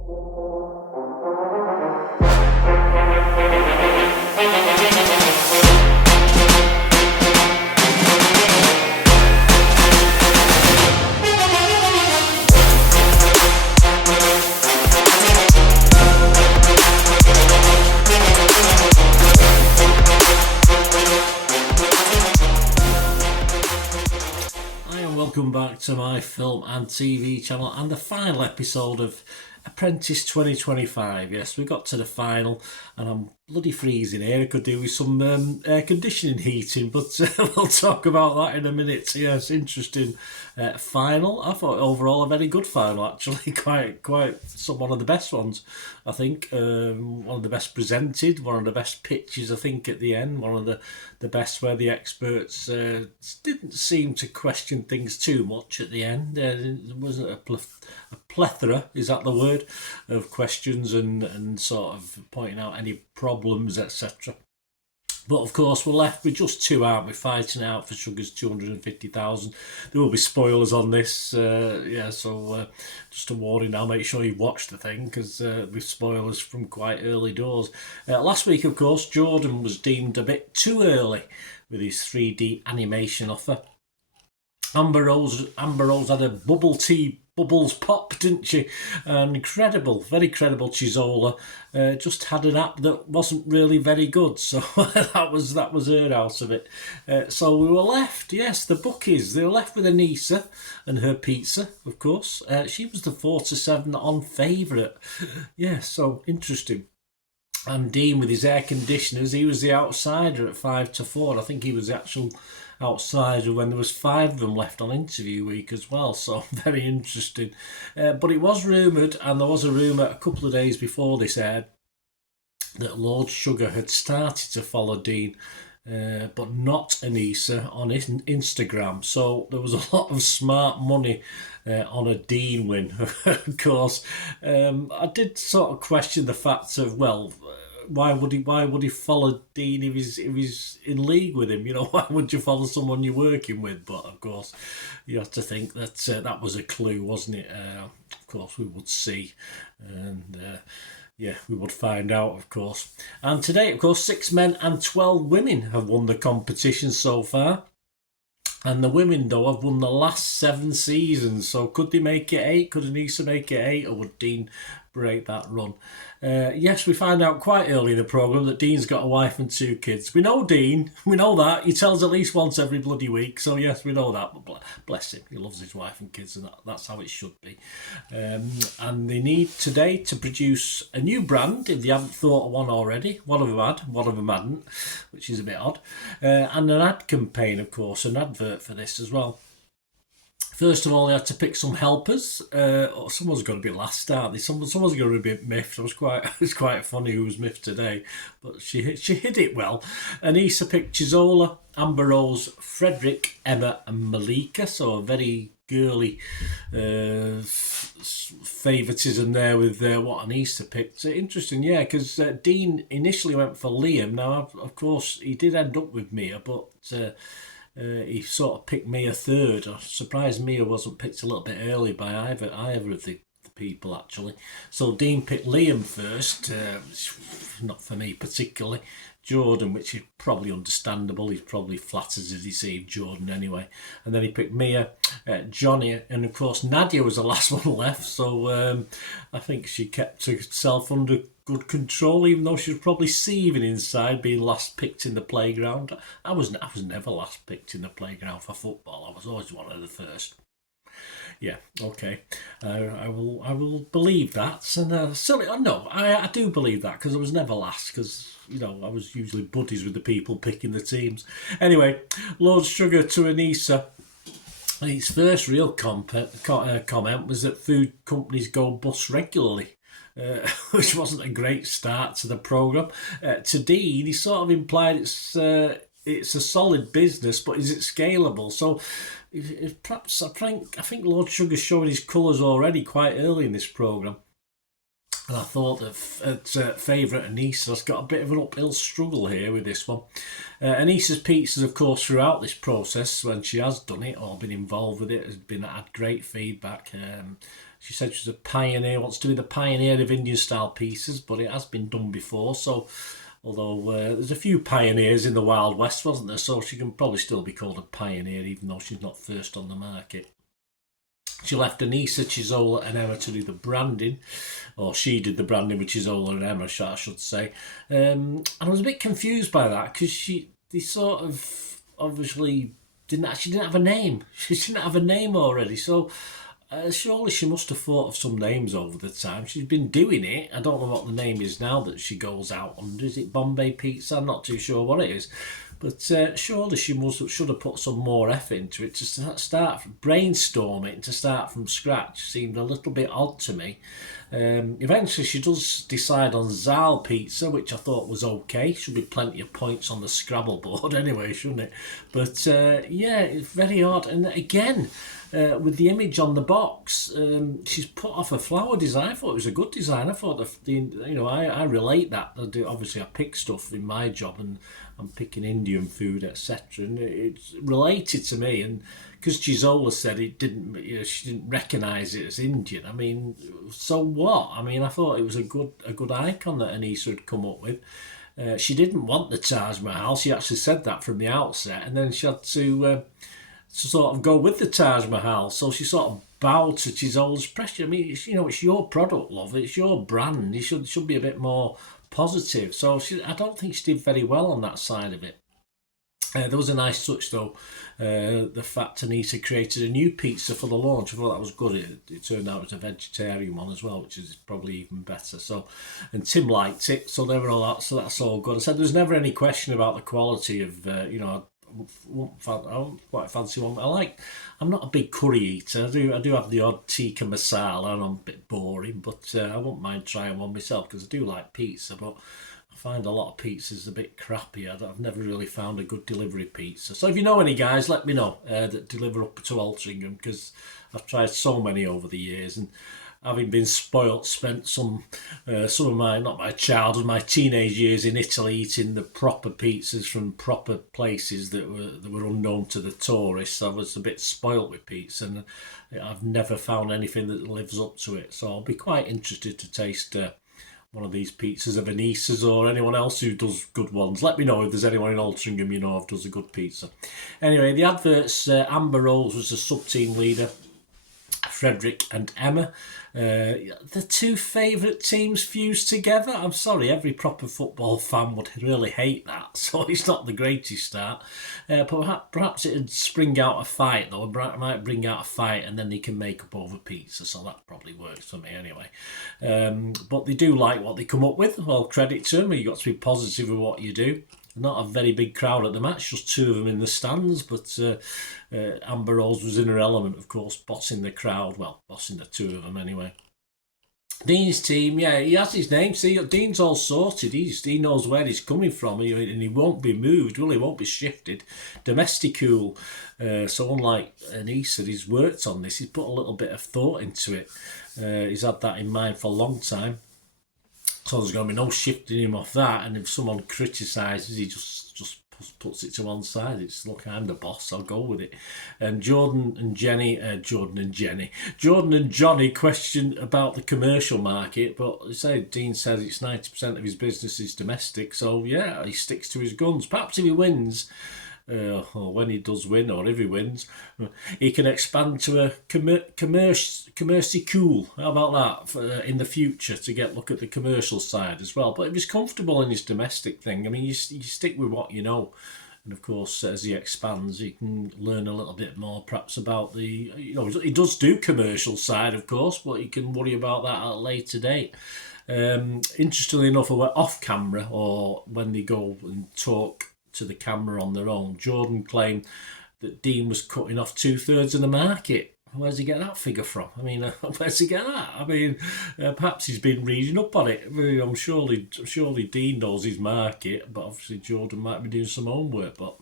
Welcome back to my film and TV channel and the final episode of Apprentice 2025. Yes, we got to the final and I'm bloody freezing here. I could do with some air conditioning heating, but we'll talk about that in a minute. Yes, interesting final. I thought overall a very good final, actually. quite one of the best ones, I think. One of the best presented, one of the best pitches, I think, at the end. One of the best where the experts didn't seem to question things too much at the end. There wasn't a plethora, is that the word, of questions and sort of pointing out any problems, etc. But of course, we're left with just two, aren't we? Fighting out for Sugar's 250,000. There will be spoilers on this, so just a warning now. Make sure you watch the thing because with spoilers from quite early doors. Last week, of course, Jordan was deemed a bit too early with his 3D animation offer. Amber Rose had a bubbles pop, didn't she? Incredible, very credible Chizola. Just had an app that wasn't really very good, so that was her out of it. So we were left, yes, the bookies. They were left with Anisa and her pizza, of course. She was the 4-7 on favourite. Yeah, so interesting. And Dean with his air conditioners, he was the outsider at 5-4. I think he was the actual outsider when there was 5 of them left on interview week as well, so very interesting. But it was rumoured, and there was a rumour a couple of days before this aired, that Lord Sugar had started to follow Dean, but not Anisa on his Instagram. So there was a lot of smart money on a Dean win, of course. I did sort of question the fact of, well, why would he follow Dean if he's in league with him? You know, why would you follow someone you're working with? But of course, you have to think that that was a clue, wasn't it? Of course, we would see, and we would find out, of course. And today, of course, 6 men and 12 women have won the competition so far. And the women, though, have won the last 7 seasons. So could they make it 8? Could Anisa make it 8? Or would Dean break that run? Yes, we find out quite early in the programme that Dean's got a wife and 2 kids. We know Dean. We know that. He tells at least once every bloody week. So, yes, we know that. But bless him. He loves his wife and kids, and that's how it should be. And they need today to produce a new brand, if they haven't thought of one already. One of them had, one of them hadn't, which is a bit odd. And an ad campaign, of course, an advert for this as well. First of all, they had to pick some helpers. Someone's got to be last, aren't they? Someone's got to be miffed. It was quite funny who was miffed today, but she hit it well. Anisa picked Chizola, Amber Rose, Frederick, Emma, and Malika. So a very girly favouritism there with what Anisa picked. Interesting, yeah, because Dean initially went for Liam. Now, of course, he did end up with Mia, but he sort of picked Mia third. I'm surprised Mia wasn't picked a little bit early by either of the people, actually. So Dean picked Liam first, not for me particularly. Jordan, which is probably understandable. He's probably flattered to deceive Jordan anyway. And then he picked Mia, Johnny, and of course Nadia was the last one left. So I think she kept herself under good control, even though she was probably seething inside being last picked in the playground. I was never last picked in the playground for football. I was always one of the first. Yeah, okay. I will believe that. And silly, no, I do believe that because I was never last because, I was usually buddies with the people picking the teams. Anyway, Lord Sugar to Anisa. His first real comment was that food companies go bust regularly. Which wasn't a great start to the programme. To Dean, he sort of implied it's a solid business, but is it scalable? So if perhaps I think Lord Sugar's showing his colours already quite early in this programme. And I thought that favourite Anisa's got a bit of an uphill struggle here with this one. Anisa's pizzas, of course, throughout this process, when she has done it or been involved with it, had great feedback. She said she's a pioneer, wants to be the pioneer of Indian style pizzas, but it has been done before. So, although there's a few pioneers in the Wild West, wasn't there? So she can probably still be called a pioneer, even though she's not first on the market. She left Anisa, Chizola, and Emma to do the branding, or she did the branding with Chizola and Emma, I should say. And I was a bit confused by that because they sort of obviously she didn't have a name. She didn't have a name already, so surely she must have thought of some names over the time. She's been doing it. I don't know what the name is now that she goes out under. Is it Bombay Pizza? I'm not too sure what it is. But surely she should have put some more effort into it to start brainstorm it and to start from scratch. Seemed a little bit odd to me. Eventually she does decide on Zal pizza, which I thought was okay. Should be plenty of points on the Scrabble board anyway, shouldn't it? But yeah, it's very odd. And again, with the image on the box, she's put off a flower design. I thought it was a good design. I thought I relate that. Obviously I pick stuff in my job and I'm picking Indian food, etc. And it's related to me. And because Chizola said she didn't recognise it as Indian. I mean, so what? I mean, I thought it was a good icon that Anisa had come up with. She didn't want the Taj Mahal. She actually said that from the outset, and then she had to sort of go with the Taj Mahal. So she sort of bowed to Chizola's pressure. I mean, it's your product, love. It's your brand. You should be a bit more positive. So I don't think she did very well on that side of it. There was a nice touch though, the fact Anisa created a new pizza for the launch. I thought that was good. It turned out it was a vegetarian one as well, which is probably even better. So, and Tim liked it, so they were all that. So that's all good. I said there's never any question about the quality of I don't quite fancy one. I'm not a big curry eater. I do have the odd tikka masala, and I'm a bit boring, but I wouldn't mind trying one myself because I do like pizza, but I find a lot of pizzas a bit crappy. I've never really found a good delivery pizza. So if you know any guys, let me know that deliver up to Altrincham, because I've tried so many over the years, and having been spoilt, spent some of my childhood, my teenage years in Italy eating the proper pizzas from proper places that were unknown to the tourists. I was a bit spoilt with pizza, and I've never found anything that lives up to it. So I'll be quite interested to taste one of these pizzas of Anisa's or anyone else who does good ones. Let me know if there's anyone in Altrincham who does a good pizza. Anyway, the adverts, Amber Rose was the sub-team leader, Frederick and Emma. The two favourite teams fused together. I'm sorry, every proper football fan would really hate that, so it's not the greatest start. Perhaps it would spring out a fight, though. It might bring out a fight and then they can make up over pizza, so that probably works for me anyway. But they do like what they come up with. Well, credit to them. You've got to be positive with what you do. Not a very big crowd at the match, just two of them in the stands, but Amber Rose was in her element, of course, bossing the crowd. Well, bossing the two of them anyway. Dean's team, yeah, he has his name. See, Dean's all sorted. He knows where he's coming from, and he won't be moved, will he? Won't be shifted. Domesticool. So unlike Anisa, he's worked on this. He's put a little bit of thought into it. He's had that in mind for a long time. So there's going to be no shifting him off that, and if someone criticises, he just puts it to one side. It's, look, I'm the boss, I'll go with it. And Jordan and Johnny question about the commercial market, but Dean said it's 90% of his business is domestic, so yeah, he sticks to his guns. Perhaps if he wins, or when he does win, or if he wins, he can expand to a commercial. How about that in the future to look at the commercial side as well? But if he's comfortable in his domestic thing, I mean, you stick with what you know. And of course, as he expands, he can learn a little bit more, perhaps about he does do commercial side, of course, but he can worry about that at a later date. Interestingly enough, off camera or when they go and talk to the camera on their own, Jordan claimed that Dean was cutting off 2/3 of the market. Where's he get that figure from? I mean, where's he get that? I mean, perhaps he's been reading up on it. I mean, I'm surely Dean knows his market, but obviously Jordan might be doing some homework. But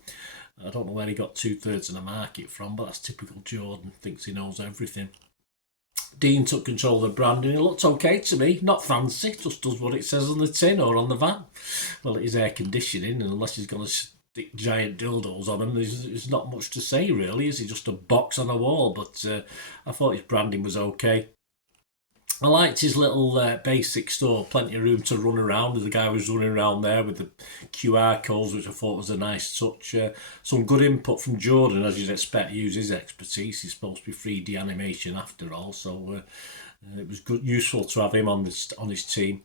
I don't know where he got 2/3 of the market from. But that's typical Jordan. Thinks he knows everything. Dean took control of the branding. It looked okay to me. Not fancy, just does what it says on the tin or on the van. Well, it is air conditioning, and unless he's going to stick giant dildos on him, there's not much to say, really. Is he just a box on a wall? But I thought his branding was okay. I liked his little basic store, plenty of room to run around. The guy was running around there with the QR codes, which I thought was a nice touch. Some good input from Jordan, as you'd expect, use his expertise. He's supposed to be 3D animation after all, so it was good, useful to have him on his team.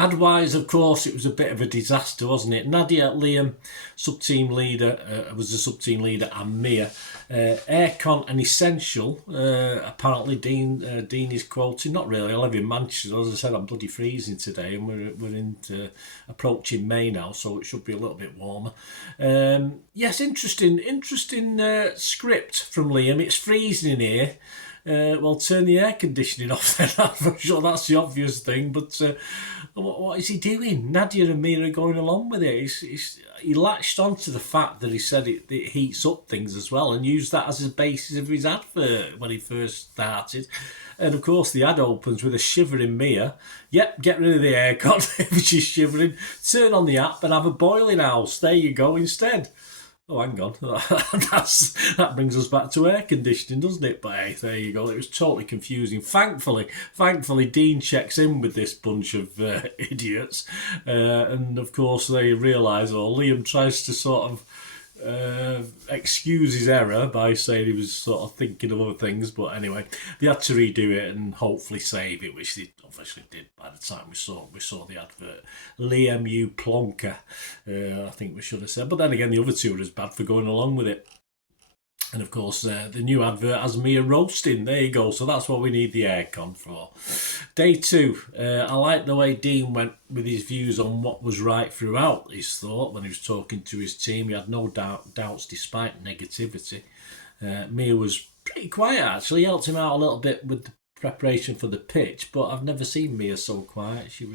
Ad-wise, of course, it was a bit of a disaster, wasn't it? Nadia, Liam, sub-team leader, was the sub-team leader, and Mia. Aircon and Essential, apparently Dean is quoting, not really, I live in Manchester, as I said, I'm bloody freezing today, and we're approaching May now, so it should be a little bit warmer. Yes, interesting script from Liam. It's freezing in here. Well, turn the air conditioning off then. I'm sure that's the obvious thing, but what is he doing? Nadia and Mia are going along with it. He latched on to the fact that he said it heats up things as well, and used that as a basis of his advert when he first started. And of course, the ad opens with a shivering Mia. Yep, get rid of the aircon if she's shivering. Turn on the app and have a boiling house. There you go instead. Oh, hang on. That brings us back to air conditioning, doesn't it? But hey, there you go. It was totally confusing. Thankfully, Dean checks in with this bunch of idiots. And of course, they realise, or Liam tries to sort of excuse his error by saying he was sort of thinking of other things. But anyway, they had to redo it and hopefully save it, which they obviously did by the time we saw the advert. Liam, you plonker, I think we should have said. But then again, the other two were as bad for going along with it. And of course, the new advert has Mia roasting. There you go. So that's what we need the aircon for. Day 2. I like the way Dean went with his views on what was right throughout his thought when he was talking to his team. He had no doubts despite negativity. Mia was pretty quiet, actually. He helped him out a little bit with the preparation for the pitch, but I've never seen Mia so quiet. She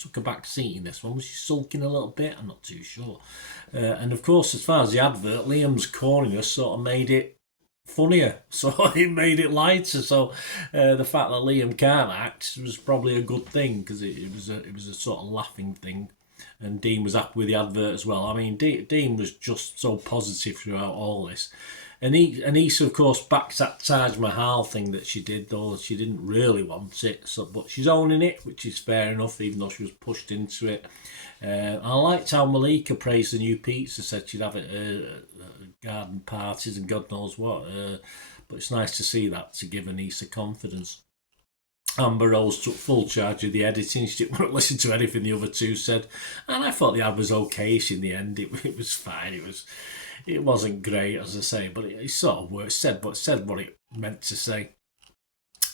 took a back seat in this one. Was she sulking a little bit? I'm not too sure. And of course, as far as the advert, Liam's corniness sort of made it funnier, so it made it lighter. So the fact that Liam can't act was probably a good thing, because it was a sort of laughing thing. And Dean was happy with the advert as well. I mean, Dean was just so positive throughout all this. And Anisa, of course, backs that Taj Mahal thing that she did, though she didn't really want it. So, but she's owning it, which is fair enough, even though she was pushed into it. I liked how Malika praised the new pizza, said she'd have it garden parties and God knows what. But it's nice to see that, to give Anisa confidence. Amber Rose took full charge of the editing. She didn't want to listen to anything the other two said. And I thought the ad was okayish in the end. It was fine. It wasn't great, as I say, but it sort of worked, said what it meant to say.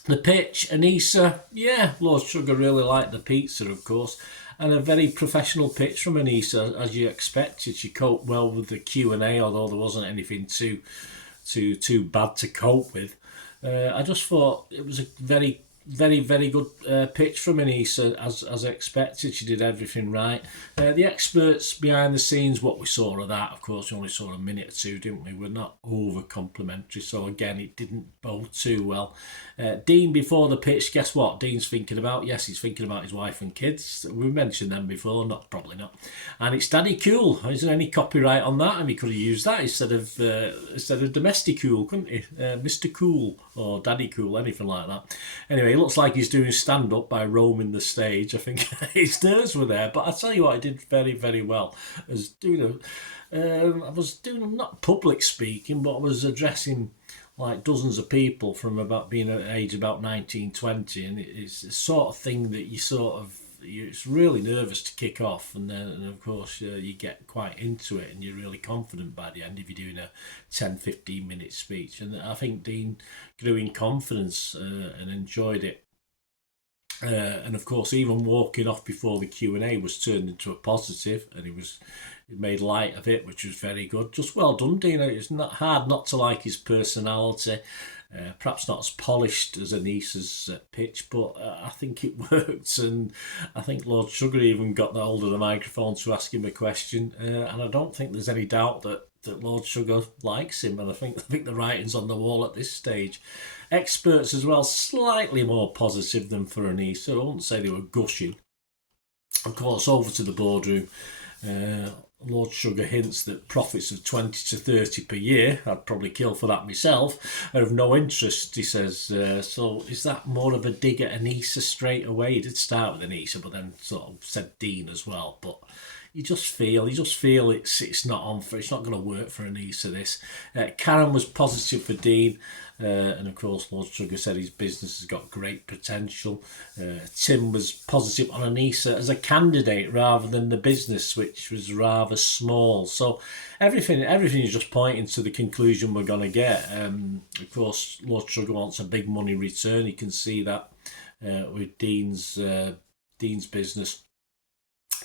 The pitch, Anisa, yeah, Lord Sugar really liked the pizza, of course, and a very professional pitch from Anisa, as you expected. She coped well with the Q&A, although there wasn't anything too bad to cope with. I just thought it was a very good pitch from Anisa, as expected. She did everything right. The experts behind the scenes, what we saw of that, of course, we only saw a minute or two, didn't we? We're not over complimentary, so again, it didn't bode too well. Dean, before the pitch, guess what Dean's thinking about? Yes, he's thinking about his wife and kids. We mentioned them before, probably not. And it's Daddy Cool. Isn't any copyright on that? I mean, he could have used that instead of Domestic Cool, couldn't he? Mr. Cool or Daddy Cool, anything like that. Anyway, it looks like he's doing stand-up by roaming the stage. I think his nerves were there, but I tell you what, he did very, very well. I was doing not public speaking, but I was addressing like dozens of people from about being at age about 19, 20, and it's the sort of thing that it's really nervous to kick off, and then of course you get quite into it and you're really confident by the end if you're doing a 10-15 minute speech. And I think Dean grew in confidence and enjoyed it. And of course, even walking off before the Q&A was turned into a positive, and he made light of it, which was very good. Just well done, Dean. It's not hard not to like his personality. Perhaps not as polished as Anisa's pitch, but I think it worked, and I think Lord Sugar even got the hold of the microphone to ask him a question, and I don't think there's any doubt that Lord Sugar likes him, and I think the writing's on the wall at this stage. Experts as well, slightly more positive than for Anisa. I wouldn't say they were gushing. Of course, over to the boardroom. Lord Sugar hints that profits of 20 to 30 per year, I'd probably kill for that myself, are of no interest, he says. So is that more of a dig at Anisa straight away? He did start with Anisa, but then sort of said Dean as well. But you just feel it's not on for, it's not going to work for Anisa, this. Karen was positive for Dean, and of course Lord Sugar said his business has got great potential. Tim was positive on Anisa as a candidate rather than the business, which was rather small. So everything is just pointing to the conclusion we're going to get. Of course Lord Sugar wants a big money return. You can see that with Dean's business.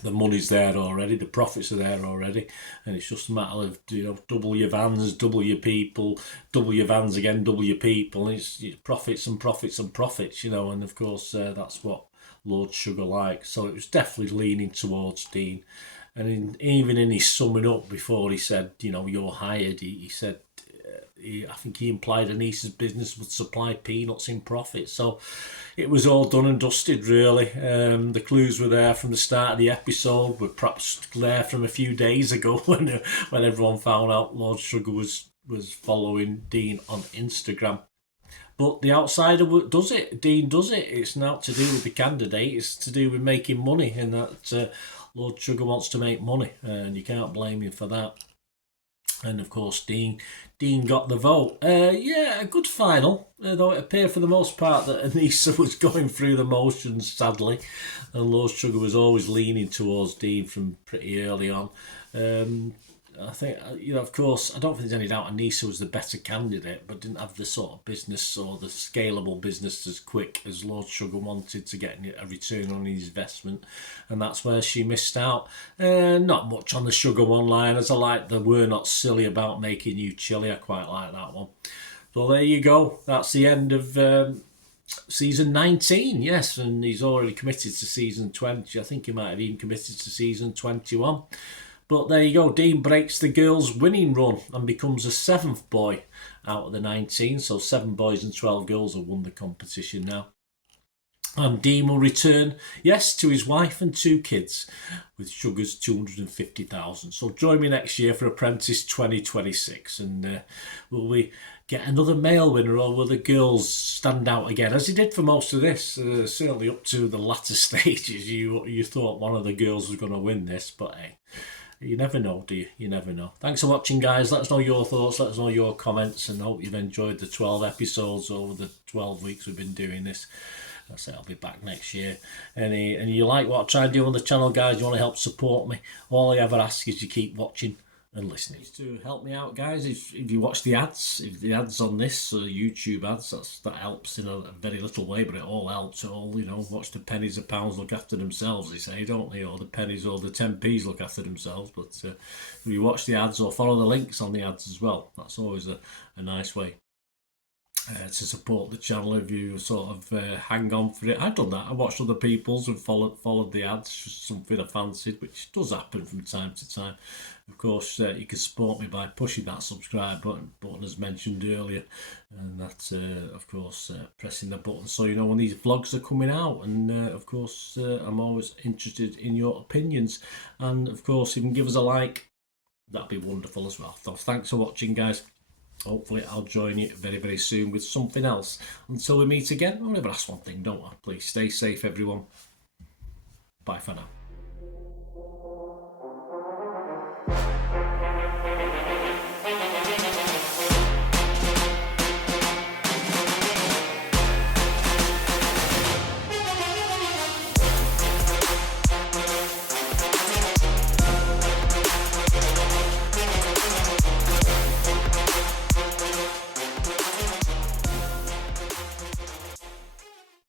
The money's there already, the profits are there already, and it's just a matter of, double your vans, double your people, double your vans again, double your people. It's profits and profits and profits, and of course that's what Lord Sugar likes. So it was definitely leaning towards Dean. And even in his summing up before he said, you're hired, he said, I think he implied Anisa's business would supply peanuts in profit. So it was all done and dusted, really. The clues were there from the start of the episode, were perhaps there from a few days ago when everyone found out Lord Sugar was following Dean on Instagram. But the outsider does it. Dean does it. It's not to do with the candidate. It's to do with making money, and that Lord Sugar wants to make money, and you can't blame him for that. And of course, Dean got the vote. A good final, though it appeared for the most part that Anisa was going through the motions, sadly, and Lord Sugar was always leaning towards Dean from pretty early on. I think, of course, I don't think there's any doubt Anisa was the better candidate, but didn't have the sort of business or the scalable business as quick as Lord Sugar wanted to get a return on his investment, and that's where she missed out. Not much on the Sugar one-liners. I like the "we're not silly about making you chilli." I quite like that one. So there you go. That's the end of season 19, yes, and he's already committed to season 20. I think he might have even committed to season 21. But there you go, Dean breaks the girls' winning run and becomes the 7th boy out of the 19. So 7 boys and 12 girls have won the competition now. And Dean will return, yes, to his wife and 2 kids with Sugar's 250,000. So join me next year for Apprentice 2026. And will we get another male winner, or will the girls stand out again, as he did for most of this? Certainly up to the latter stages, you thought one of the girls was going to win this, but hey. You never know, do you? You never know. Thanks for watching, guys. Let us know your thoughts. Let us know your comments, and hope you've enjoyed the 12 episodes over the 12 weeks we've been doing this. I say I'll be back next year. And you like what I try and do on the channel, guys, you want to help support me, all I ever ask is you keep watching and listening. To help me out, guys, if you watch the ads, if the ads on this YouTube ads, that helps in a very little way, but it all helps. Watch the pennies, the pounds look after themselves, they say, don't they? Or the pennies or the 10p's look after themselves. But if you watch the ads or follow the links on the ads as well, that's always a nice way to support the channel. If you sort of hang on for it. I've done that. I watched other people's and followed the ads, just something I fancied, which does happen from time to time. Of course, you can support me by pushing that subscribe button as mentioned earlier, and that's of course pressing the button so you know when these vlogs are coming out. And of course I'm always interested in your opinions, and of course if you can give us a like, that'd be wonderful as well. So thanks for watching, guys. Hopefully I'll join you very, very soon with something else. Until we meet again, I'll never ask one thing, don't I? Please stay safe, everyone. Bye for now.